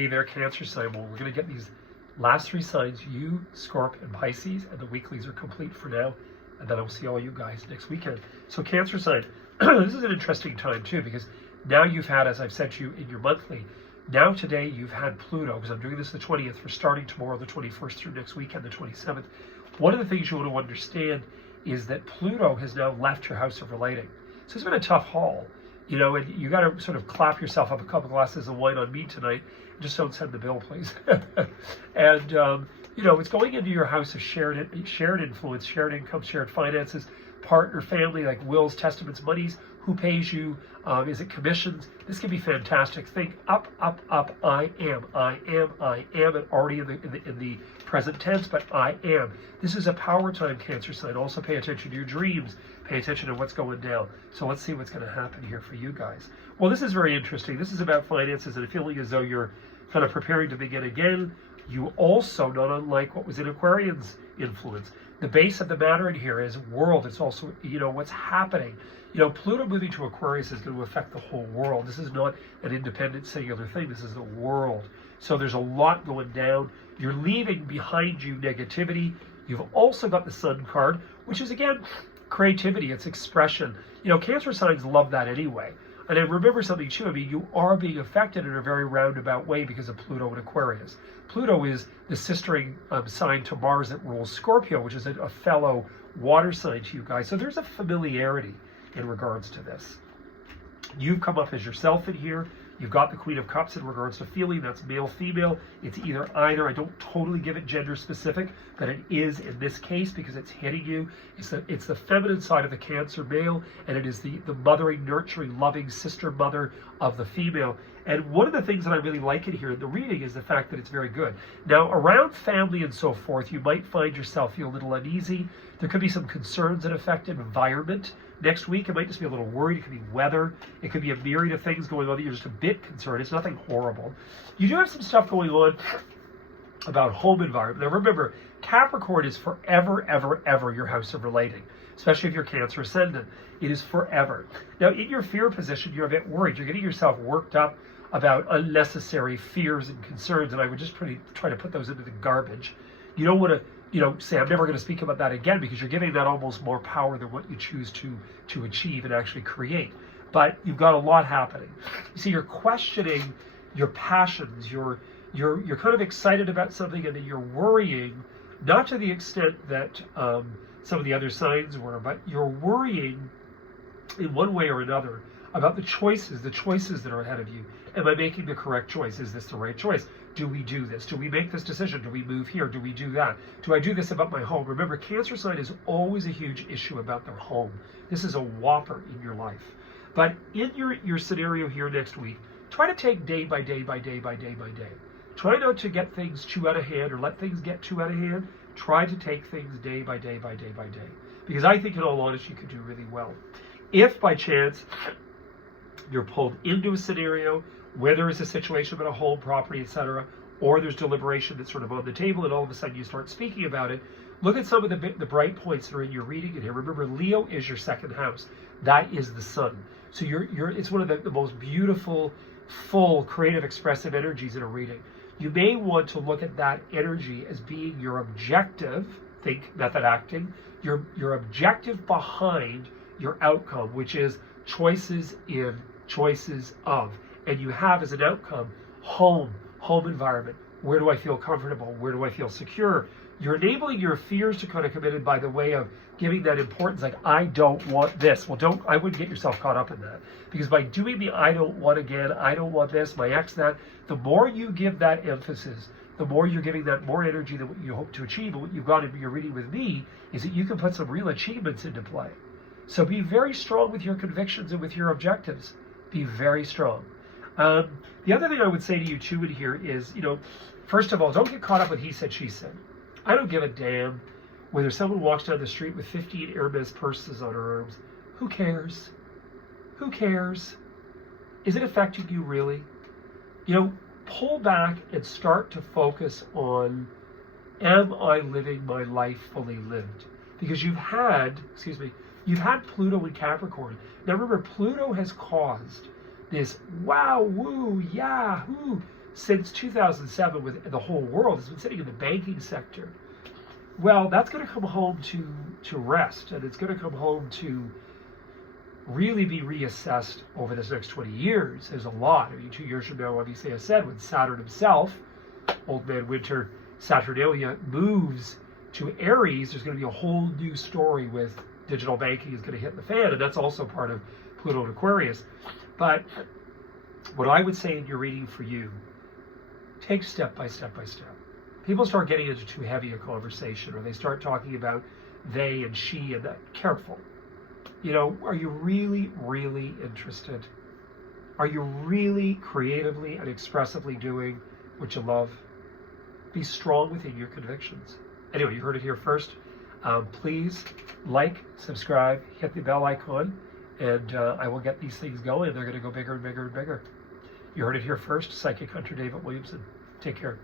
Hey there, Cancer sign. Well, we're going to get these last three signs, you, Scorp, and Pisces, and the weeklies are complete for now. And then I'll see all you guys next weekend. So Cancer sign, this is an interesting time too, because now you've had, as I've said to you in your monthly, now today you've had Pluto, because I'm doing this the 20th, for starting tomorrow, the 21st, through next weekend, the 27th. One of the things you want to understand is that Pluto has now left your house of relating. So it's been a tough haul. You know, and you got to sort of clap yourself up a couple glasses of wine on me tonight. Just don't send the bill, please. And, you know, it's going into your house of shared influence, shared income, shared finances, partner, family, like wills, testaments, monies. Who pays you? Is it commissions? This can be fantastic. Think up, up, up. I am, and already in the present tense, but I am. This is a power time, Cancer sign. Also pay attention to your dreams. Pay attention to what's going down. So let's see what's going to happen here for you guys. Well, this is very interesting. This is about finances and feeling as though you're kind of preparing to begin again. You also, not unlike what was in Aquarian's influence, the base of the matter in here is world. It's also, you know, what's happening. You know, Pluto moving to Aquarius is going to affect the whole world. This is not an independent singular thing. This is the world. So there's a lot going down. You're leaving behind you negativity. You've also got the Sun card, which is, again, creativity. It's expression. You know, Cancer signs love that anyway. And I remember something too. I mean, you are being affected in a very roundabout way because of Pluto and Aquarius. Pluto is the sistering sign to Mars that rules Scorpio, which is a fellow water sign to you guys. So there's a familiarity in regards to this. You've come up as yourself in here. You've got the Queen of Cups in regards to feeling. That's male, female. It's either. I don't totally give it gender specific, but it is in this case because it's hitting you. It's the feminine side of the Cancer male, and it is the mothering, nurturing, loving sister mother of the female. And one of the things that I really like in here in the reading is the fact that it's very good. Now, around family and so forth, you might find yourself feel a little uneasy. There could be some concerns that affect environment. Next week, it might just be a little worried. It could be weather. It could be a myriad of things going on that you're just a bit concerned. It's nothing horrible. You do have some stuff going on about home environment. Now, remember, Capricorn is forever, ever, ever your house of relating, especially if you're Cancer ascendant. It is forever. Now, in your fear position, you're a bit worried. You're getting yourself worked up about unnecessary fears and concerns, and I would just try to put those into the garbage. You don't want to, you know, say, I'm never going to speak about that again, because you're giving that almost more power than what you choose to achieve and actually create. But you've got a lot happening. You see, you're questioning your passions. You're kind of excited about something, and then you're worrying, not to the extent that some of the other signs were, but you're worrying in one way or another about the choices that are ahead of you. Am I making the correct choice? Is this the right choice? Do we do this? Do we make this decision? Do we move here? Do we do that? Do I do this about my home? Remember, Cancer sign is always a huge issue about their home. This is a whopper in your life. But in your scenario here next week, try to take day by day by day by day by day. Try not to get things too out of hand or let things get too out of hand. Try to take things day by day by day by day. Because I think, in all honesty, you could do really well. If by chance you're pulled into a scenario where there is a situation about a home, property, etc., or there's deliberation that's sort of on the table, and all of a sudden you start speaking about it, look at some of the bright points that are in your reading in here. Remember, Leo is your second house. That is the sun. So it's one of the most beautiful, full, creative, expressive energies in a reading. You may want to look at that energy as being your objective, think method acting, your objective behind your outcome, which is choices in, choices of. And you have as an outcome home environment. Where do I feel comfortable? Where do I feel secure? You're enabling your fears to kind of come in by the way of giving that importance, like, I don't want this. Well, I wouldn't get yourself caught up in that. Because by doing the I don't want again, I don't want this, my ex that, the more you give that emphasis, the more you're giving that more energy than what you hope to achieve. And what you've got in your reading with me is that you can put some real achievements into play. So be very strong with your convictions and with your objectives. Be very strong. The other thing I would say to you too in here is, you know, first of all, don't get caught up with he said, she said. I don't give a damn whether someone walks down the street with 15 Hermes purses on her arms. Who cares? Who cares? Is it affecting you really? You know, pull back and start to focus on, am I living my life fully lived? Because you've had Pluto in Capricorn. Now remember, Pluto has caused this wow, woo, yahoo since 2007 with the whole world has been sitting in the banking sector. Well, that's going to come home to rest, and it's going to come home to really be reassessed over this next 20 years. There's a lot. I mean, 2 years from now, obviously, I said, when Saturn himself, Old Man Winter, Saturnalia, moves to Aries, there's going to be a whole new story with digital banking is going to hit the fan, and that's also part of Pluto and Aquarius. But what I would say in your reading for you, take step by step by step. People start getting into too heavy a conversation, or they start talking about they and she and that. Careful. You know, are you really, really interested? Are you really creatively and expressively doing what you love? Be strong within your convictions. Anyway, you heard it here first. Please like, subscribe, hit the bell icon, and I will get these things going. They're going to go bigger and bigger and bigger. You heard it here first. Psychic Hunter David Williamson. Take care.